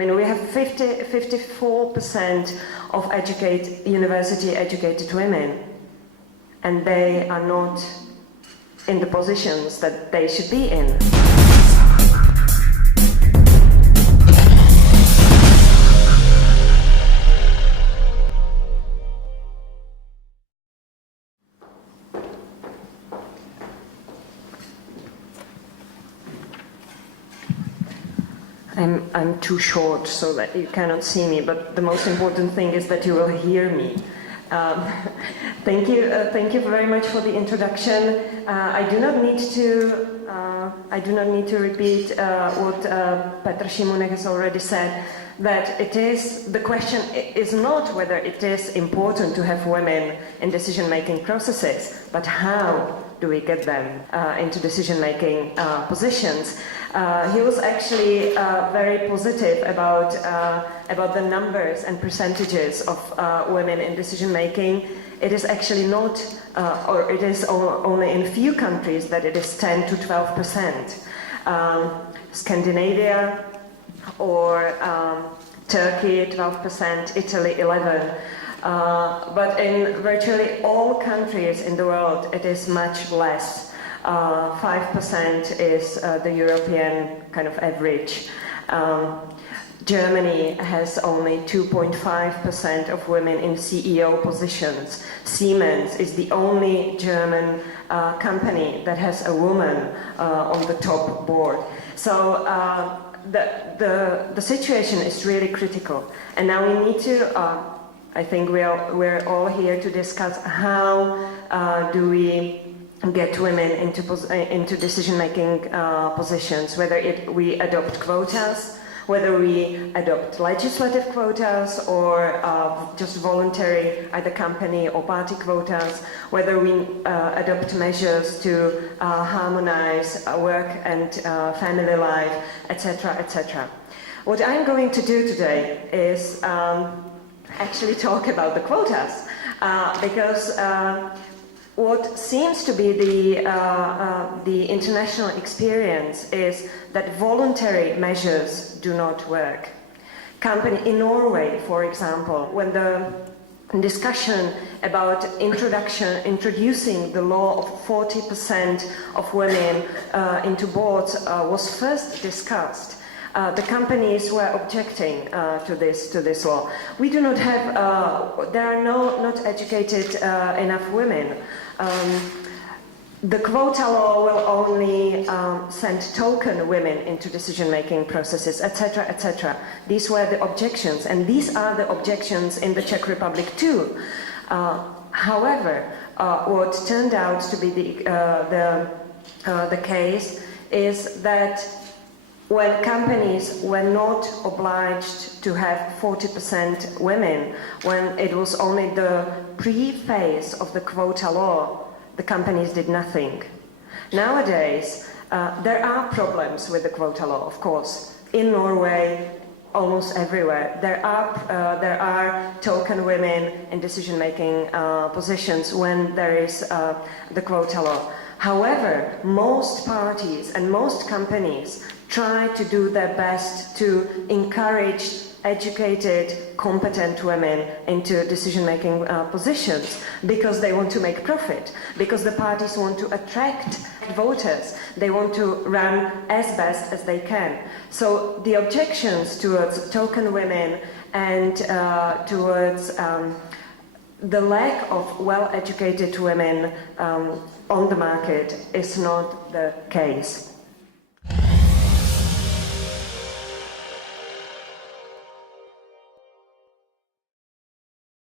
mean, we have 54% of university-educated women, and they are not in the positions that they should be in. I'm too short so that you cannot see me, but the most important thing is that you will hear me. Thank you very much for the introduction. I do not need to repeat what Petr Šimunek has already said. That the question is not whether it is important to have women in decision-making processes, but how do we get them into decision-making positions. He was actually very positive about the numbers and percentages of women in decision-making. It is actually not, or it is only in a few countries that it is 10 to 12%. Scandinavia or Turkey 12%, Italy 11%. But in virtually all countries in the world, it is much less. 5% is the European kind of average. Germany has only 2.5% of women in CEO positions. Siemens is the only German company that has a woman on the top board. So the situation is really critical. And now we need to, I think we're all here to discuss how do we get women into decision-making positions, whether we adopt quotas, whether we adopt legislative quotas or just voluntary either company or party quotas, whether we adopt measures to harmonize work and family life, etc., etc. What I'm going to do today is actually talk about the quotas, because what seems to be the international experience is that voluntary measures do not work. In Norway, for example, when the discussion about introducing the law of 40% of women into boards was first discussed, the companies were objecting to this law. We do not have, there are not educated enough women. The quota law will only send token women into decision-making processes, etc., etc. These were the objections, and these are the objections in the Czech Republic too. However, what turned out to be the case is that when companies were not obliged to have 40% women, when it was only the pre-phase of the quota law, the companies did nothing. Nowadays, there are problems with the quota law, of course. In Norway, almost everywhere, there are token women in decision-making positions when there is the quota law. However, most parties and most companies try to do their best to encourage educated, competent women into decision-making positions because they want to make profit, because the parties want to attract voters. They want to run as best as they can. So the objections towards token women and towards the lack of well-educated women on the market is not the case.